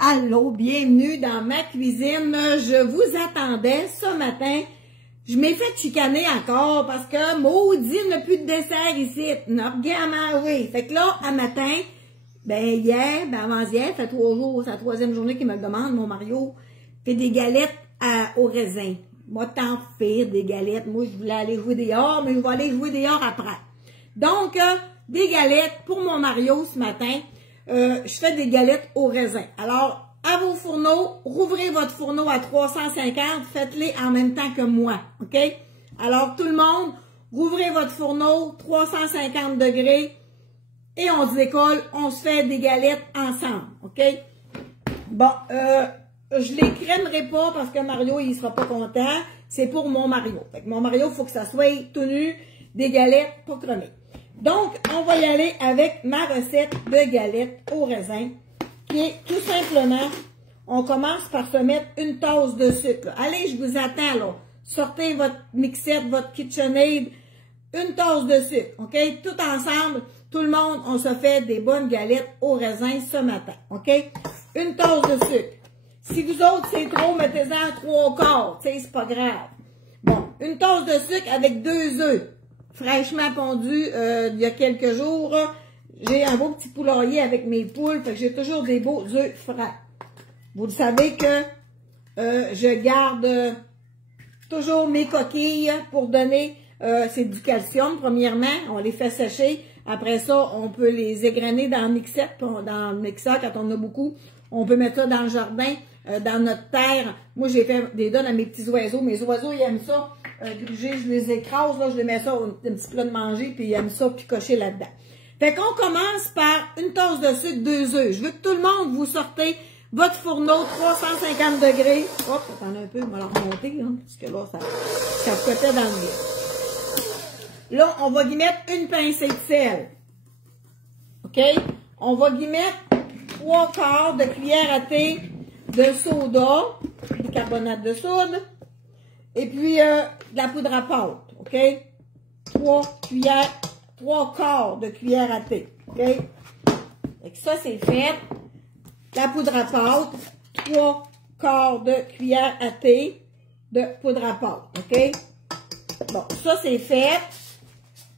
Allô, bienvenue dans ma cuisine. Je vous attendais ce matin. Je m'ai fait chicaner encore parce que maudit, on n'a plus de dessert ici. On n'a rien à manger. Fait que là, à matin, hier, avant-hier, ça fait 3 jours, c'est la 3e journée qu'il me le demande, mon Mario, fait des galettes au raisin. Moi, t'en faire des galettes. Moi, je voulais aller jouer dehors, mais je vais aller jouer dehors après. Donc, des galettes pour mon Mario ce matin. Je fais des galettes au raisin. Alors, à vos fourneaux, rouvrez votre fourneau à 350, faites-les en même temps que moi, OK? Alors, tout le monde, rouvrez votre fourneau, 350 degrés, et on se décolle, on se fait des galettes ensemble, OK? Bon, je les crèmerai pas parce que Mario, il sera pas content. C'est pour mon Mario. Fait que mon Mario, il faut que ça soit tout nu, des galettes pas cremées. Donc, on va y aller avec ma recette de galettes au raisin, qui est tout simplement, on commence par se mettre une tasse de sucre. Là. Allez, je vous attends, là. Sortez votre mixette, votre KitchenAid, une tasse de sucre, OK? Tout ensemble, tout le monde, on se fait des bonnes galettes au raisin ce matin, OK? Une tasse de sucre. Si vous autres, c'est trop, mettez-en 3/4, tu sais, c'est pas grave. Bon, une tasse de sucre avec 2 œufs. Fraîchement pondu il y a quelques jours. J'ai un beau petit poulailler avec mes poules, fait que j'ai toujours des beaux œufs frais. Vous le savez que je garde toujours mes coquilles pour donner, c'est du calcium premièrement, on les fait sécher. Après ça, on peut les égrener dans le mixeur, quand on a beaucoup. On peut mettre ça dans le jardin, dans notre terre. Moi, j'ai fait des donnes à mes petits oiseaux. Mes oiseaux, ils aiment ça. Grugé, je les écrase, là, je les mets ça un petit plat de manger, puis ils aiment ça picocher là-dedans. Fait qu'on commence par une tasse de sucre, 2 œufs. Je veux que tout le monde, vous sortez votre fourneau, 350 degrés. Hop, attendez un peu, on va la remonter, hein, parce que là, ça cotait dans le lait. Là, on va y mettre une pincée de sel. OK? On va y mettre 3/4 de cuillère à thé de soda, bicarbonate de soude. Et puis, de la poudre à pâte, OK? 3/4 de cuillère à thé, OK? Et ça, c'est fait. La poudre à pâte, 3/4 de cuillère à thé de poudre à pâte, OK? Bon, ça, c'est fait.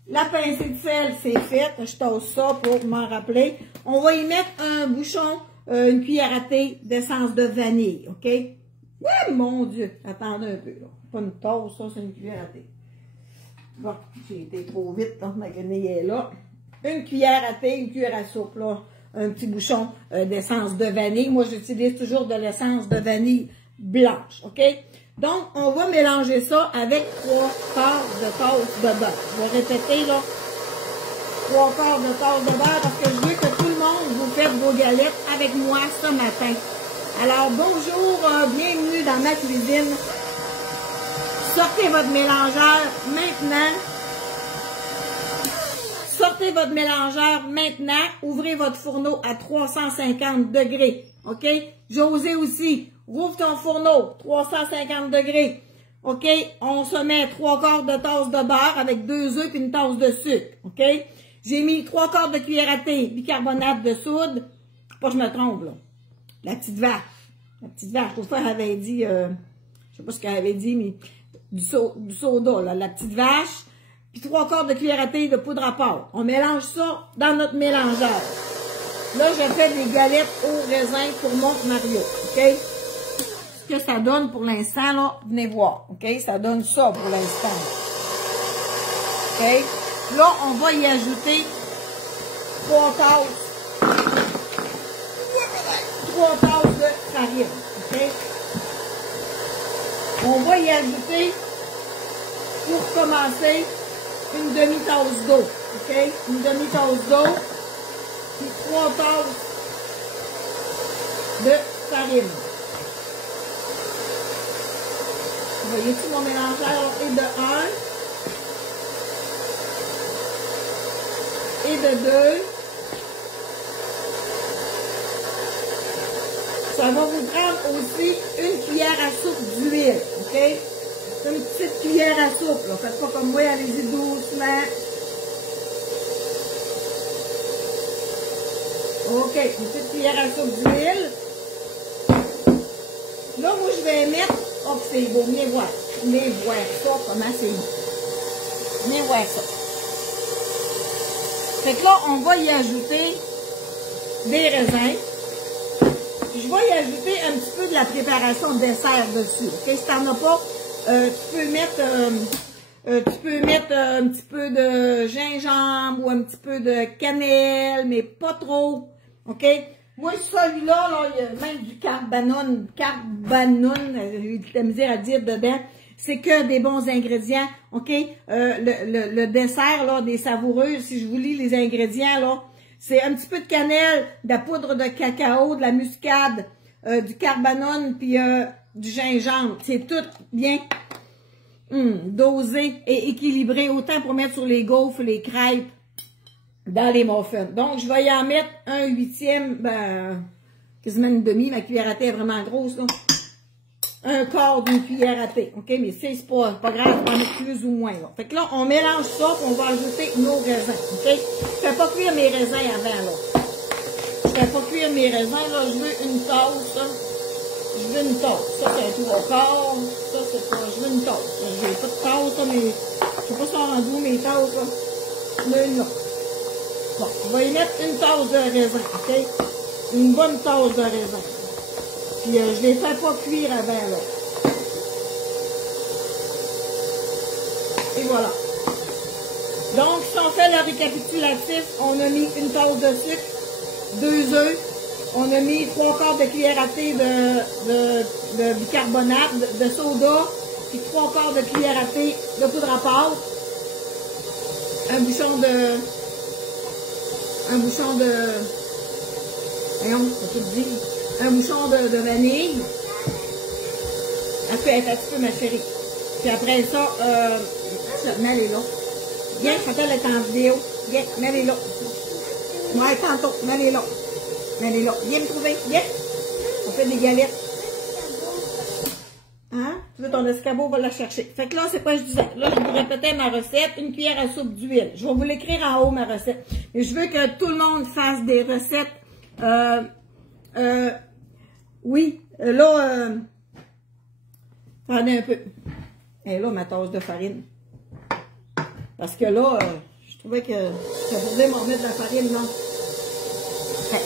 La pincée de sel, c'est fait. Je tasse ça pour m'en rappeler. On va y mettre un bouchon, une cuillère à thé d'essence de vanille, OK? Oui, mon Dieu! Attendez un peu, là. Pas une tasse, ça, c'est une cuillère à thé. Bon, j'ai été trop vite, là, ma grenouille est là. Une cuillère à thé, une cuillère à soupe, là. Un petit bouchon d'essence de vanille. Moi, j'utilise toujours de l'essence de vanille blanche, OK? Donc, on va mélanger ça avec 3/4 de tasse de beurre. Je vais répéter, là. 3/4 de tasse de beurre parce que je veux que tout le monde vous fasse vos galettes avec moi ce matin. Alors, bonjour, bienvenue dans ma cuisine. Sortez votre mélangeur maintenant. Sortez votre mélangeur maintenant. Ouvrez votre fourneau à 350 degrés. OK? José aussi. Rouvre ton fourneau. 350 degrés. OK? On se met 3/4 de tasse de beurre avec 2 œufs et une tasse de sucre. OK? J'ai mis 3/4 de cuillère à thé, bicarbonate de soude. Pas que je me trompe, là. La petite vache. La petite vache. L'autre fois, elle avait dit, je sais pas ce qu'elle avait dit, mais du soda, là. La petite vache. Puis 3/4 de cuillère à thé de poudre à pâte. On mélange ça dans notre mélangeur. Là, je fais des galettes au raisin pour mon Mario. OK? Ce que ça donne pour l'instant, là, venez voir. OK? Ça donne ça pour l'instant. OK? Là, on va y ajouter 3 tasses de farine. OK? On va y ajouter, pour commencer, une demi-tasse d'eau. OK? Une demi-tasse d'eau. Puis 3 tasses de farine. Vous voyez-tu, mon mélangeur est de 1 et de 2. Ça va vous prendre aussi une cuillère à soupe d'huile, OK? C'est une petite cuillère à soupe, là. Faites pas comme moi, allez-y doucement. OK, une petite cuillère à soupe d'huile. je vais mettre... Oh, c'est beau, venez voir. Venez voir ça, comment c'est beau. Venez voir ça. Fait que là, on va y ajouter des raisins. Je vais y ajouter un petit peu de la préparation de dessert dessus. Okay? Si t'en as pas, tu peux mettre un petit peu de gingembre ou un petit peu de cannelle, mais pas trop. OK? Moi, celui-là, là, il y a même du carbanoun, j'ai eu de la misère à dire dedans. C'est que des bons ingrédients. OK? Le dessert, là, des savoureuses, si je vous lis les ingrédients, là, c'est un petit peu de cannelle, de la poudre de cacao, de la muscade, du carbanoun, puis du gingembre. C'est tout bien dosé et équilibré, autant pour mettre sur les gaufres, les crêpes, dans les muffins. Donc, je vais y en mettre un huitième, quasiment une demi. Ma cuillère à thé est vraiment grosse, là. Un quart d'une cuillère à thé. OK? Mais c'est pas grave, on va en mettre plus ou moins, là. Fait que là, on mélange ça, puis on va ajouter nos raisins. OK? Je fais pas cuire mes raisins avant, là. Je fais pas cuire mes raisins, là. Je veux une tasse, là. Je veux une tasse. Ça, c'est un tout au quart. Ça, c'est pas... Je veux une tasse. J'ai pas de tasse, là, mais... Je sais pas si on rend où mes tasses, là. Mais non. Bon, on va y mettre une tasse de raisin, OK? Une bonne tasse de raisin. Puis je les fais pas cuire avant, là. Et voilà. Donc, si on fait le récapitulatif, on a mis une tasse de sucre, 2 œufs, on a mis 3 quarts de cuillère à thé de bicarbonate, de soda, puis 3 quarts de cuillère à thé de poudre à pâte, un bouchon de... voyons, c'est tout dit. Un bouchon de vanille. Elle peut être un petit peu, ma chérie. Puis après ça, mets-les là. Viens, Chantal est en vidéo. Viens, mets-les là. Ouais, tantôt, mets-les là. Mets-les là. Viens me trouver, viens. On fait des galettes. Hein? Tu veux ton escabeau, va la chercher. Fait que là, c'est quoi je disais? Là, je vous répétais ma recette, une cuillère à soupe d'huile. Je vais vous l'écrire en haut, ma recette. Mais je veux que tout le monde fasse des recettes. Oui, là, attendez un peu. Et là, ma tasse de farine. Parce que là, je trouvais que ça pouvait m'en mettre de la farine, non? Ouais.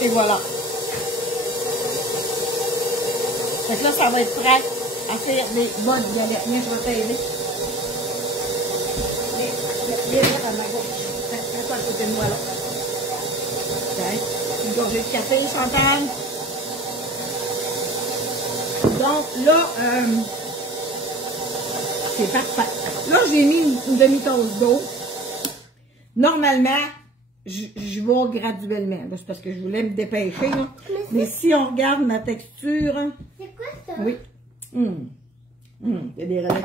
Et voilà. Fait que là, ça va être prêt à faire des bonnes galettes. Mais je vais t'aider. Viens là à ma gauche. Mets-toi à côté de moi, là. Okay. Une gorgée de café, Chantal. Donc là, c'est parfait. Là, j'ai mis une demi-tasse d'eau. Normalement, je vais graduellement. C'est parce que je voulais me dépêcher. Là. Mais si on regarde ma texture... C'est quoi ça? Oui. Il y a des relais.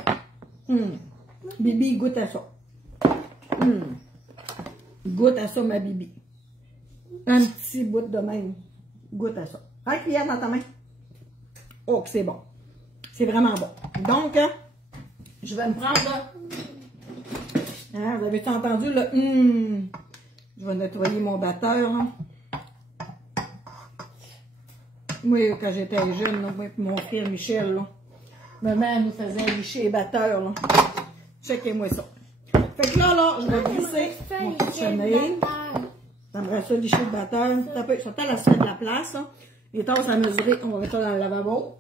Bibi, goûte à ça. Goûte à ça, ma Bibi. Un petit bout de même. Goûte à ça. Un cuillère dans ta main. Oh, que c'est bon. C'est vraiment bon. Donc, je vais me prendre là. Hein, vous avez entendu là? Je vais nettoyer mon batteur. Là. Oui, quand j'étais jeune, là, moi et mon frère Michel, là, maman nous faisait licher les batteurs. Là. Checkez-moi ça. Fait que là, je vais glisser mon chenille. J'aimerais ça licher le batteur. Surtout là, ça fait de la place. Hein. Les tasses à mesurer, on va mettre ça dans le lavabo.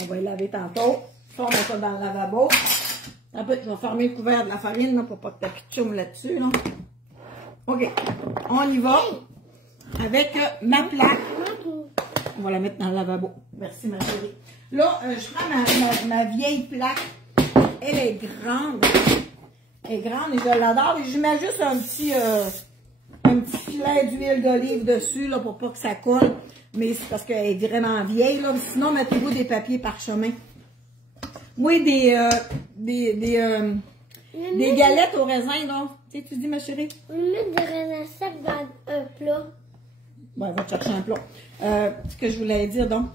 On va les laver tantôt. Ça, on met ça dans le lavabo. Après, je vais fermer le couvert de la farine là, pour pas que ta pitchoum là-dessus. Là. OK. On y va avec ma plaque. On va la mettre dans le lavabo. Merci, ma chérie. Là, je prends ma vieille plaque. Elle est grande. Elle est grande et je l'adore. Et je mets juste un petit filet d'huile d'olive dessus là, pour pas que ça colle. Mais c'est parce qu'elle est vraiment vieille. Là. Sinon, mettez-vous des papiers parchemin. Oui, des galettes au raisin. Là. Tu sais, tu dis, ma chérie? On met des raisins secs dans un plat. Bon, on va te chercher un plat. Ce que je voulais dire, donc.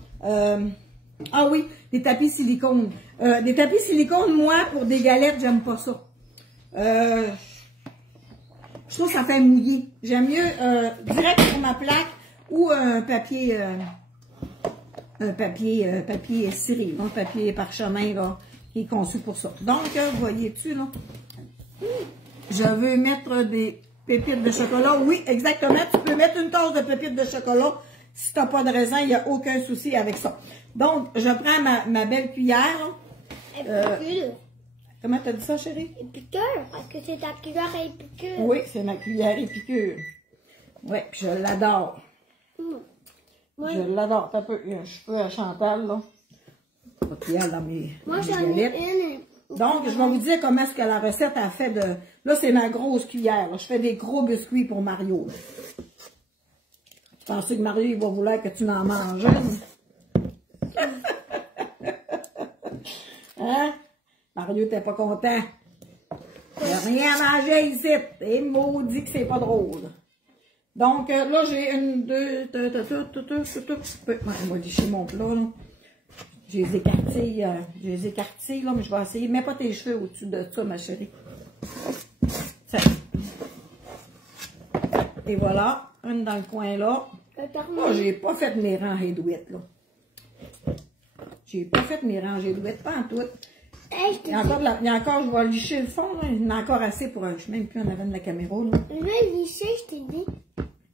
Ah oui, des tapis silicone. Des tapis silicone, moi, pour des galettes, j'aime pas ça. Je trouve que ça fait mouiller. J'aime mieux direct sur ma plaque ou un papier ciré, un papier parchemin là, qui est conçu pour ça. Donc, voyez-tu là, je veux mettre des pépites de chocolat. Oui, exactement. Tu peux mettre une tasse de pépites de chocolat. Si tu n'as pas de raisin, il n'y a aucun souci avec ça. Donc, je prends ma belle cuillère. Épicure. Comment tu as dit ça, chérie? Épicure, parce que c'est ta cuillère à épicure. Oui, c'est ma cuillère épicure. Oui, puis je l'adore. Moi, Je l'adore. T'as un peu, je peux à Chantal, là. Pas de cuillère dans mes j'en ai une. Donc, je vais vous dire comment est-ce que la recette a fait de... Là, c'est ma grosse cuillère. Là. Je fais des gros biscuits pour Mario. Là. Tu penses que Mario, il va vouloir que tu en manges une? Hein? Mario, t'es pas content? Il n'y a rien à manger ici. Et maudit que c'est pas drôle. Donc, là, j'ai une, deux... On va licher mon plat, là. J'ai les écartillés, là, mais je vais essayer. Mets pas tes cheveux au-dessus de ça, ma chérie. Ça. Et voilà, une dans le coin là. Oh, j'ai pas fait mes rangées d'huîtres, là. J'ai pas fait mes rangées d'huîtres, pas en tout. Il y a encore, je vais licher le fond, là. Il y en a encore assez pour un. Je suis même plus en avant de la caméra, là. Je vais licher, je t'ai dit.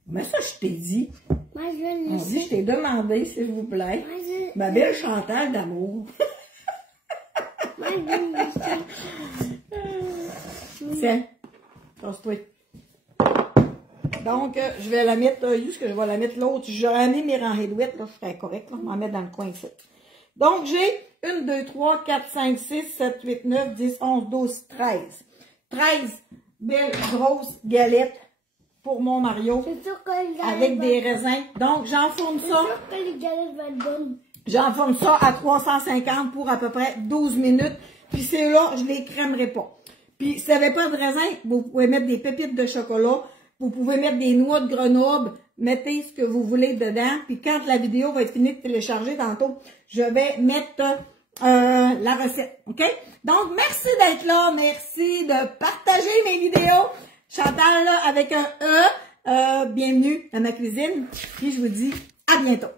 Mais ça, je t'ai dit. Moi, je vais On dit, je t'ai demandé, s'il vous plaît. Ma belle Chantal d'amour. Moi, je vais licher. Tiens, passe-toi. Donc, je vais la mettre, juste que je vais la mettre l'autre. J'aurais mis mes rangées d'huîtres, là, je serais correct, là. Je vais en mettre dans le coin ici. Donc, j'ai 1, 2, 3, 4, 5, 6, 7, 8, 9, 10, 11, 12, 13. 13 belles grosses galettes pour mon Mario. C'est sûr que les galettes avec des raisins. Donc, j'enfourne ça. C'est sûr que les galettes vont être bonnes. J'enfourne ça à 350 pour à peu près 12 minutes. Puis c'est là, je les crèmerai pas. Puis, si vous n'avez pas de raisin, vous pouvez mettre des pépites de chocolat. Vous pouvez mettre des noix de Grenoble. Mettez ce que vous voulez dedans. Puis quand la vidéo va être finie de télécharger tantôt, je vais mettre la recette. OK? Donc, merci d'être là. Merci de partager mes vidéos. Chantal, là, avec un E. Bienvenue dans ma cuisine. Puis je vous dis à bientôt.